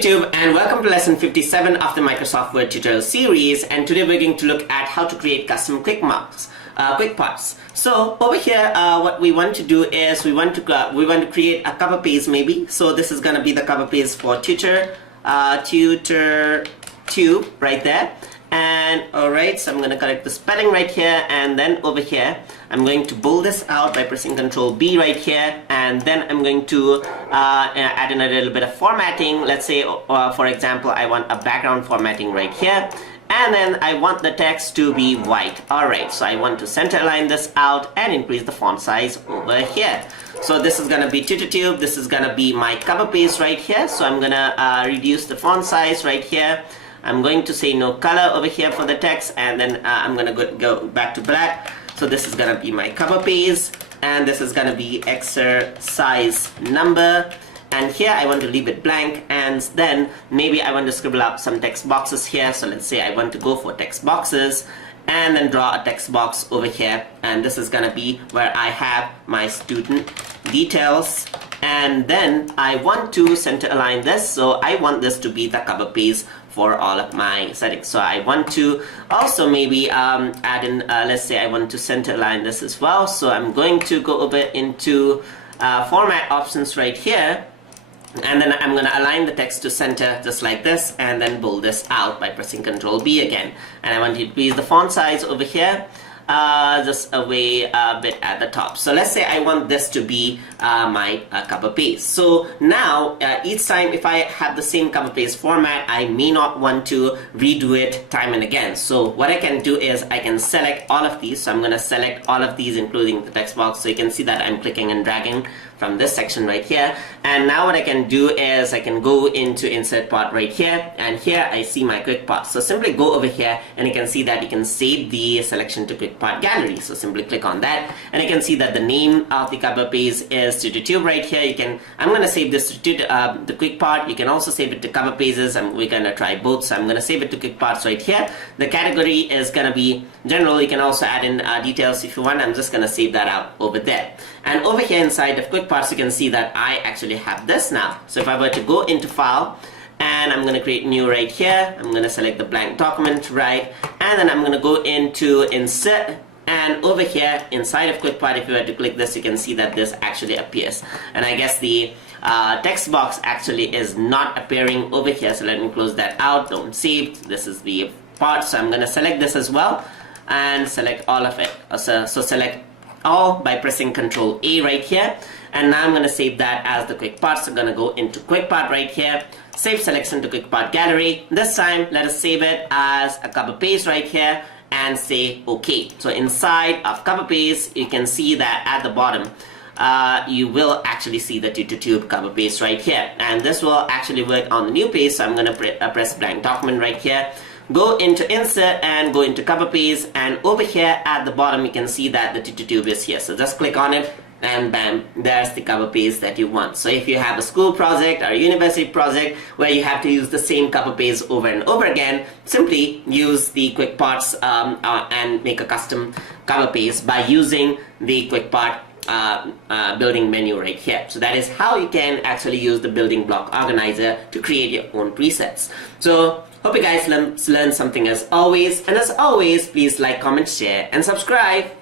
YouTube, and welcome to lesson 57 of the Microsoft Word tutorial series. And today we're going to look at how to create custom quick parts. So over here, what we want to do is we want to create a cover page maybe. So this is going to be the cover page for tutor tube right there. And alright, so I'm going to correct the spelling right here, and then over here I'm going to bold this out by pressing Ctrl B right here, and then I'm going to add in a little bit of formatting. Let's say for example I want a background formatting right here, and then I want the text to be white. Alright, so I want to center align this out and increase the font size over here. So this is going to be TutorTube, this is going to be my cover page right here, so I'm going to reduce the font size right here. I'm going to say no color over here for the text, and then I'm going to go back to black. So this is going to be my cover page, and this is going to be exercise number, and here I want to leave it blank, and then maybe I want to scribble out some text boxes here. So let's say I want to go for text boxes, and then draw a text box over here, and this is going to be where I have my student details. And then I want to center align this, so I want this to be the cover page for all of my settings. So I want to also maybe add in, let's say I want to center align this as well. So I'm going to go over into format options right here, and then I'm going to align the text to center just like this, and then bold this out by pressing Ctrl B again. And I want to increase the font size over here, just away a bit at the top. So let's say I want this to be my cover page. So now each time if I have the same cover page format, I may not want to redo it time and again. So what I can do is I can select all of these. So I'm going to select all of these including the text box. So you can see that I'm clicking and dragging from this section right here. And now what I can do is I can go into insert part right here, and here I see my quick part. So simply go over here, and you can see that you can save the selection to quick part gallery. So simply click on that, and you can see that the name of the cover page is TutorTube right here. I'm going to save this to the quick part. You can also save it to cover pages, and we're going to try both. So I'm going to save it to quick parts right here. The category is going to be general. You can also add in details if you want. I'm just going to save that out over there. And over here inside of quick parts, you can see that I actually have this now. So if I were to go into file, and I'm going to create new right here, I'm going to select the blank document, right, and then I'm going to go into insert, and over here inside of quick part, if you were to click this, you can see that this actually appears. And I guess the text box actually is not appearing over here, so let me close that out. Don't save. This is the part, so I'm going to select this as well and select all of it. So select all by pressing Ctrl A right here, and now I'm going to save that as the quick part. So I'm going to go into quick part right here, save selection to quick part gallery. This time let us save it as a cover page right here and say OK. So inside of cover page, you can see that at the bottom you will actually see the TutorTube cover page right here, and this will actually work on the new page. So I'm going to press blank document right here, go into insert and go into cover page, and over here at the bottom you can see that the TutorTube is here. So just click on it, and bam, there's the cover page that you want. So if you have a school project or a university project where you have to use the same cover page over and over again, simply use the quick parts and make a custom cover page by using the quick part building menu right here. So that is how you can actually use the building block organizer to create your own presets. So hope you guys learn something as always, and as always, please like, comment, share, and subscribe.